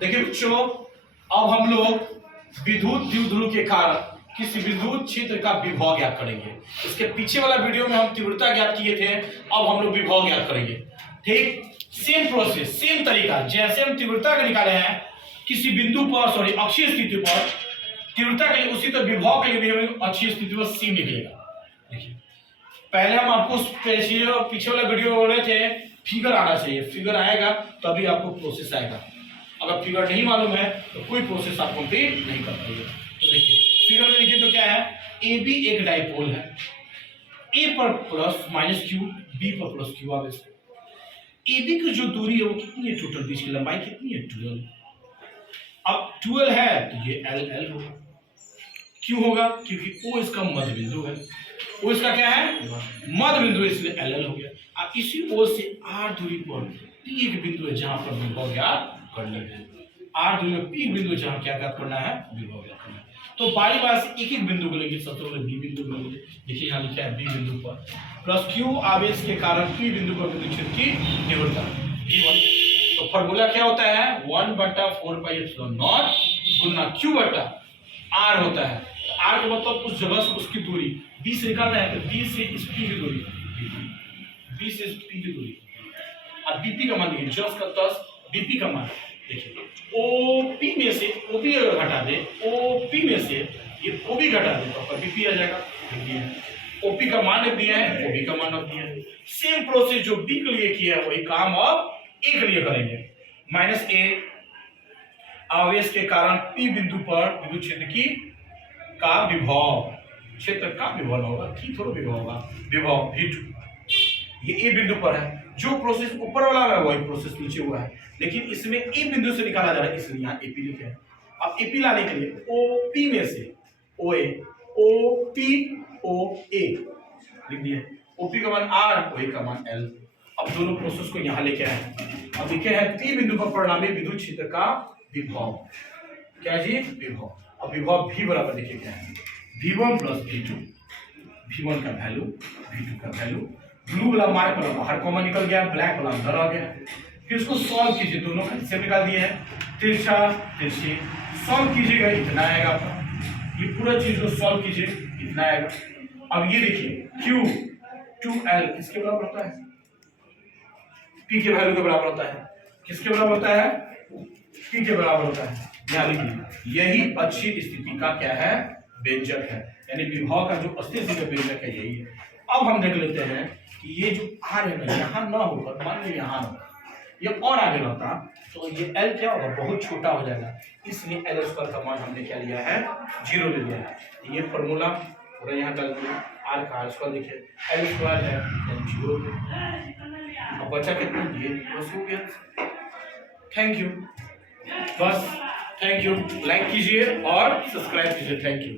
देखिए बच्चों, अब हम लोग विद्युत द्विध्रुव के कारण किसी विद्युत क्षेत्र का विभव ज्ञात करेंगे। इसके पीछे वाला वीडियो में हम तीव्रता ज्ञात किए थे, अब हम लोग विभव ज्ञात करेंगे। ठीक, सेम प्रोसेस, सेम तरीका, जैसे हम तीव्रता का निकाले हैं किसी बिंदु पर, सॉरी अक्षीय स्थिति पर तीव्रता के लिए, उसी तरह विभव के लिए भी हमें अक्षीय स्थिति पर सी निकलेगा। देखिए, पहले हम आपको पीछे वाला वीडियो बोल रहे थे फिगर आना चाहिए, फिगर आएगा तभी आपको प्रोसेस आएगा। अगर फिगर नहीं मालूम है तो कोई प्रोसेस आप कंप्लीट नहीं कर पाएंगे। तो देखिए फिगर में देखिए तो क्या है, ए बी एक डाइपोल है, ए पर प्लस माइनस क्यू, बी पर प्लस क्यू। अब ए बी की जो दूरी है वो कितनी है, टोटल बीच की लंबाई कितनी है, 12। अब 12 है तो ये एल एल होगा। क्यों होगा, क्योंकि ओ इसका मध्य बिंदु है, ओ इसका क्या है, मध्य बिंदु, इसलिए एल एल हो गया। अब इसी ओ से आर दूरी पर पी एक बिंदु है जहां पर विभव ज्ञात करना है। आर दूरी में पी बिंदु जहां क्या ज्ञात करना है, विभव ज्ञात करना है। तो बारी बारी से एक एक बिंदु को लेंगे। सबसे पहले बी बिंदु को लेंगे। देखिए यहाँ लिखा है बी बिंदु पर प्लस क्यू आवेश के कारण पी बिंदु पर विद्युत क्षेत्र की तीव्रता V1। तो फॉर्मूला क्या होता है, 1/4 pi epsilon not Guna Q बटा आर होता है। आर का मतलब उस जगह से उसकी दूरी, बी से निकालना है तो बी से इस पी की दूरी, बी से इस पी की दूरी। अब बीपी का मान देखिए, 10 का 10 बीपी का मान देखिए, ओपी में से ओपी अगर घटा दे, ओपी में से ये ओबी घटा दे तो बीपी आ जाएगा। ओपी का मान दिया है, ओबी का मान दिया है। सेम प्रोसेस जो बी के लिए किया है वही काम अब ए के लिए करेंगे। माइनस ए आवेश के कारण पी बिंदु पर विद्युत क्षेत्र की का विभव, क्षेत्र का विभव होगा, की थोड़ा विभव होगा, विभव V2। ये ए बिंदु पर है, जो प्रोसेस ऊपर वाला है वही प्रोसेस नीचे हुआ है, लेकिन इसमें ए बिंदु से निकाला जा रहा है इसलिए यहाँ एपी लिखे हैं। अब एपी लाने के लिए ओपी में से ओए, ओपी ओ ए लिख दिए, ओपी का मान आर, ओए का मान एल। अब दोनों प्रोसेस को यहाँ लेके आए, अब लिखे हैं पी बिंदु पर परिणामी विद्युत क्षेत्र का विभव, क्या जी, विभव। अब विभव V बराबर देखिए क्या है, V1 प्लस V2, V1 का वैल्यू, V2 का वैल्यू। ब्लू वाला मार्क वाला बाहर कॉमन निकल गया, ब्लैक वाला अंदर आ गया। फिर इसको सॉल्व कीजिए, दोनों का हिस्से निकाल दिए हैं, तिरछा तिरछी सॉल्व कीजिएगा, इतना आएगा आपका। ये पूरा चीज को सॉल्व कीजिए, इतना आएगा। अब ये देखिए Q 2L किसके बराबर होता है, P के वैल्यू के बराबर होता है, किसके बराबर होता है, P के बराबर होता है। यहाँ लिखिए यही अच्छी स्थिति का क्या है, व्यंजक है, यानी विभव का जो अस्थिर स्थिति का व्यंजक है यही है। अब हम देख लेते हैं कि ये जो आर है ना, यहाँ ना होकर मान लीजिए यहाँ ना, ये और आगे रहता तो ये एल क्या होगा, बहुत छोटा हो जाएगा, इसलिए एल स्क्वायर का मान हमने क्या लिया है, 0 ले लिया है। ये फॉर्मूला पूरा यहाँ डाल दिया, आर का आर स्क्वायर लिखे, एल स्क्वायर है 0। अब बचा कितना, ये बस हो गया। थैंक यू, बस थैंक यू। लाइक कीजिए और सब्सक्राइब कीजिए। Thank you.